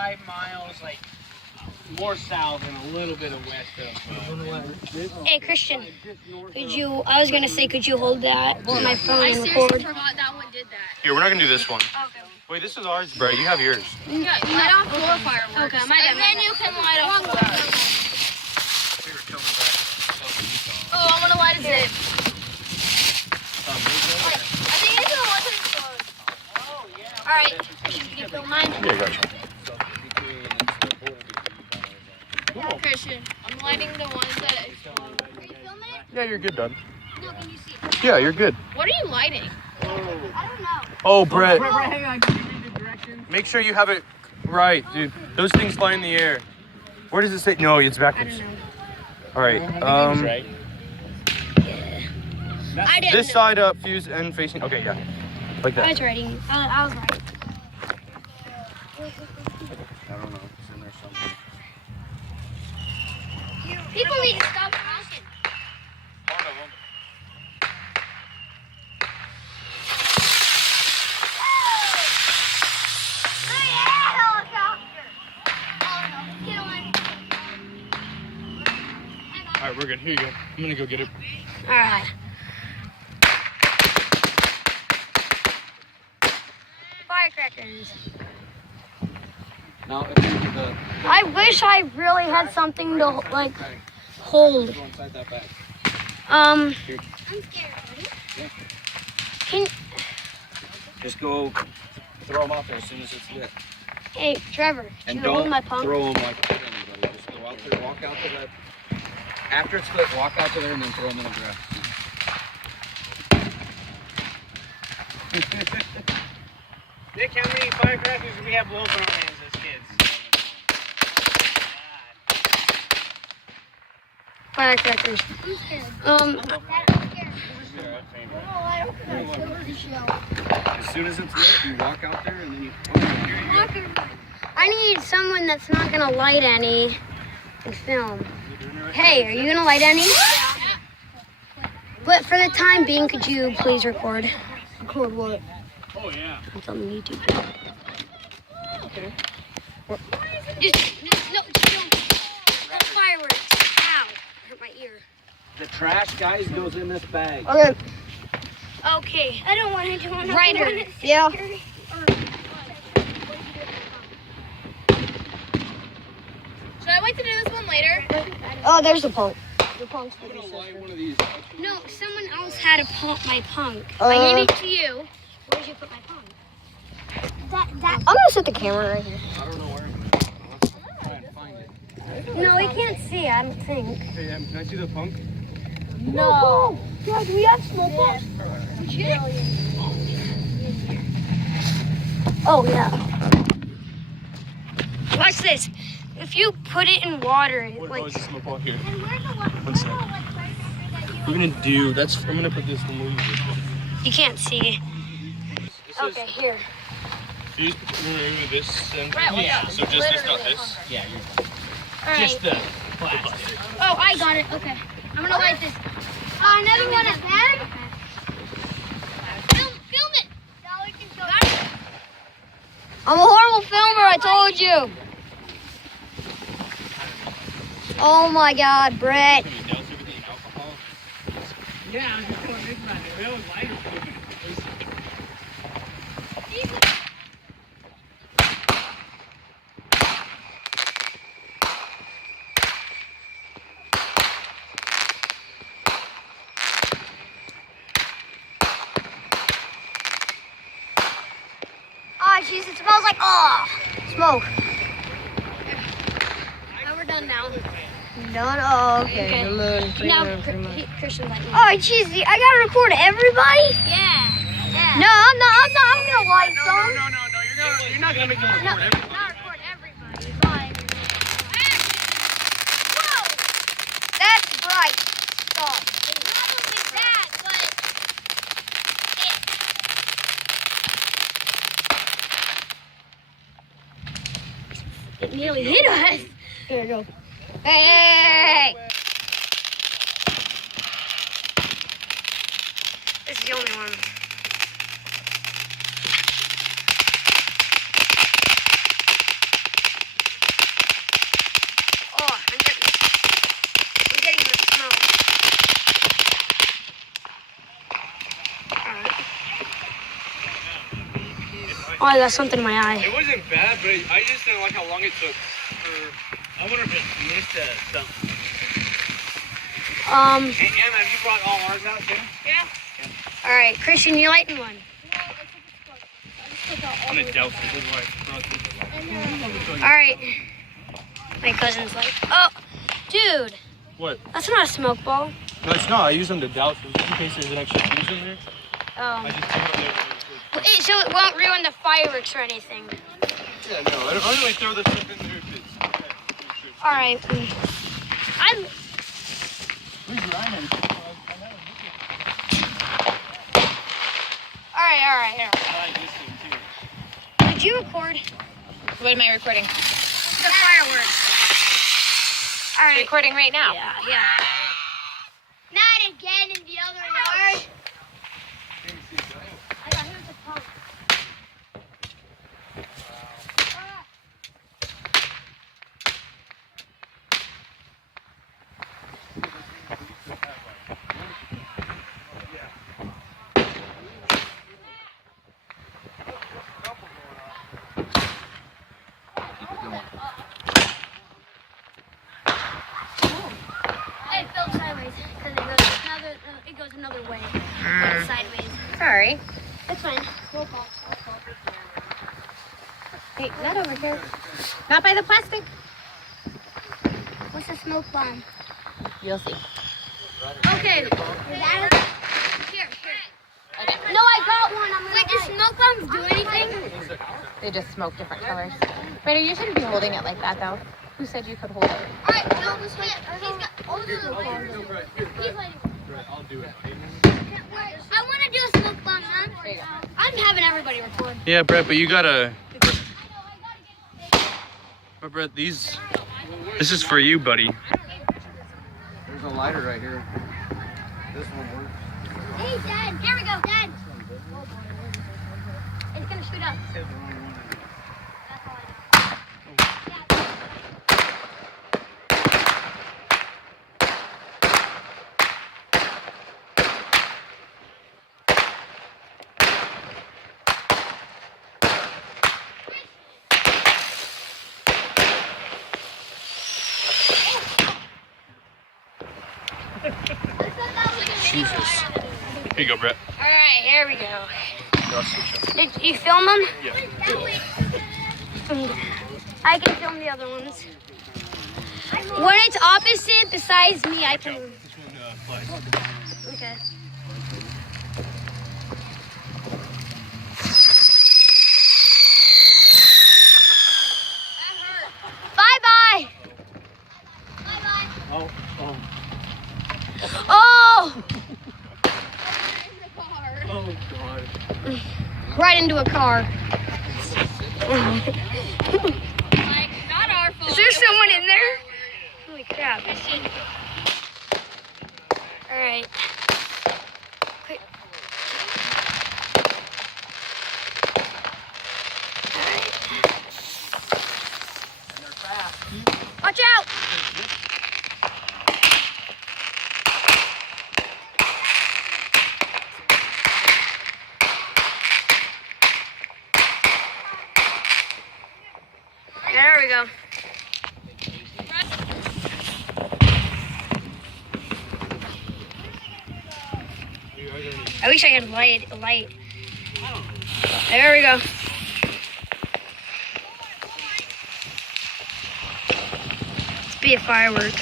5 miles, like more south and a little bit of west of. Hey Christian, I was gonna say, could you hold that on my phone and record? I forgot that one did that. Here, we're not gonna do this one. Okay. Wait, this is ours, Brett. You have yours. Yeah, light off 4 fireworks. Okay, my bad. And then you can light off 4. Oh, I'm gonna light a zip. I think it's the one that's closed. Oh yeah. All right. Can you film mine? Yeah, gotcha. Christian, I'm lighting the ones that explode. Are you filming it? Yeah, you're good, Dad. No, can you see? Yeah, you're good. What are you lighting? Oh. I don't know. Oh, Brett. Brett, hang on. Can you read the directions? Make sure you have it right, dude. Those things fly in the air. Where does it say? No, it's I backwards. don't know. All right. Right. I didn't. This side up, fuse and facing. Okay, yeah, like I that. was ready. I was right. I don't know. It's in there somewhere. People need to stop talking. One of them. All right, we're good. Here you go. I'm gonna go get it. All right. Firecrackers. Now, if you do the I wish I really had something to like hold. go inside that bag. Um. I'm scared. Can Just go throw them out there as soon as it's lit. hey Trevor, can And you hold don't my pump? throw them like at anybody. Just go out there, walk out to that. After it's lit, walk out to there and then throw them in the grass. Nick, how many firecrackers do we have blowing on our hands as kids? Firecrackers. I'm scared. Um. As soon as it's lit, you walk out there and then you. I need someone that's not gonna light any and film. Hey, are you gonna light any? But for the time being, could you please record? Record what? Oh yeah. It's on YouTube. Okay. Just no, don't. That's fireworks. Ow! Hurt my ear. The trash, guys, goes in this bag. Okay. Okay. I don't want to do one. Ryder. Yeah. Should I wait to do this one later? Oh, there's the punk. The punk's I'm gonna light one of these. No, someone else had my punk. I gave it to you. Where'd you put my punk? I'm gonna set the camera right here. I don't know where I'm gonna. Let's try and find it. No, we can't see. I don't think. Hey, can I see the punk? No. God, do we have smallpox? Oh yeah. Watch this. If you put it in water, it What like. is this small here? And where's the one? One sec. We're gonna do. I'm gonna put this in. You can't see. This Okay, here. Fuse remove this and Right, well, yeah. so just this, not this. Yeah, All right. the plastic. Oh, I got it. Okay. I'm gonna light this. Oh, another one of them? Film it. Now we can show it. I'm a horrible filmer, I told you. Oh my God, Brett. Can we douse everything in alcohol? Yeah, I'm just going to think about it. They always light it. Oh, jeez, it smells like, smoke. Oh, we're done now. Done? Oh, okay. Now, Christian, light me. Oh, jeez, I gotta record everybody? Yeah. No, I'm gonna light some. No, you're not going to make them record everything. Not record everybody, but. Whoa! That's bright. Stop. Not only that, but. It nearly hit us. Here we go. Hey! This is the only one. Oh, I got something in my eye. It wasn't bad, but I just didn't like how long it took. I wonder if it missed something. Um. Hey, Anna, have you brought all ours out too? Yeah. All right, Christian, you lighting one? I'm gonna douse it. This is why I brought this. All right. My cousin's like, oh, dude, What? that's not a smoke ball. No, it's not. I use them to douse it just in case there's an extra fuse in there. Oh. I just put it there. So it won't ruin the fireworks or anything. Yeah, no. I don't really throw this stuff in there if it's. All right. I'm. Where's Ryan? All right. I like this thing too. Did you record What am I recording? the fireworks? All right. Recording right now. Yeah. Not again in the other yard. I got here's the pump. It fell sideways because it goes another way. Like sideways. Sorry. It's fine. We'll call. Hey, not over here. Not by the plastic. What's a smoke bomb? You'll see. Okay. Here. Okay. No, I got one. Wait, do smoke bombs do anything? They just smoke different colors. Brady, you shouldn't be holding it like that, though. Who said you could hold it? Alright, no, this way. He's got all the little bombs. He's lighting. I'll do it. I want to do a smoke bomb, man. There you go. I'm having everybody record. Yeah, Brett, but you gotta. But Brett, these. This is for you, buddy. There's a lighter right here. This one works. Hey, Dad. Here we go, Dad. It's going to shoot up. Jesus. Here you go, Brett. All right, here we go. I'll switch up. Did you film them? Yeah. I can film the other ones. When it's opposite, besides me, I can. This one flies. Okay. Bye-bye. Bye-bye. Oh. Oh! Oh, God. Right into a car. Not our fault. Is there someone in there? Holy crap. Alright. Quick. Alright. Watch out! There we go. I wish I could light. There we go. Let's be a firework.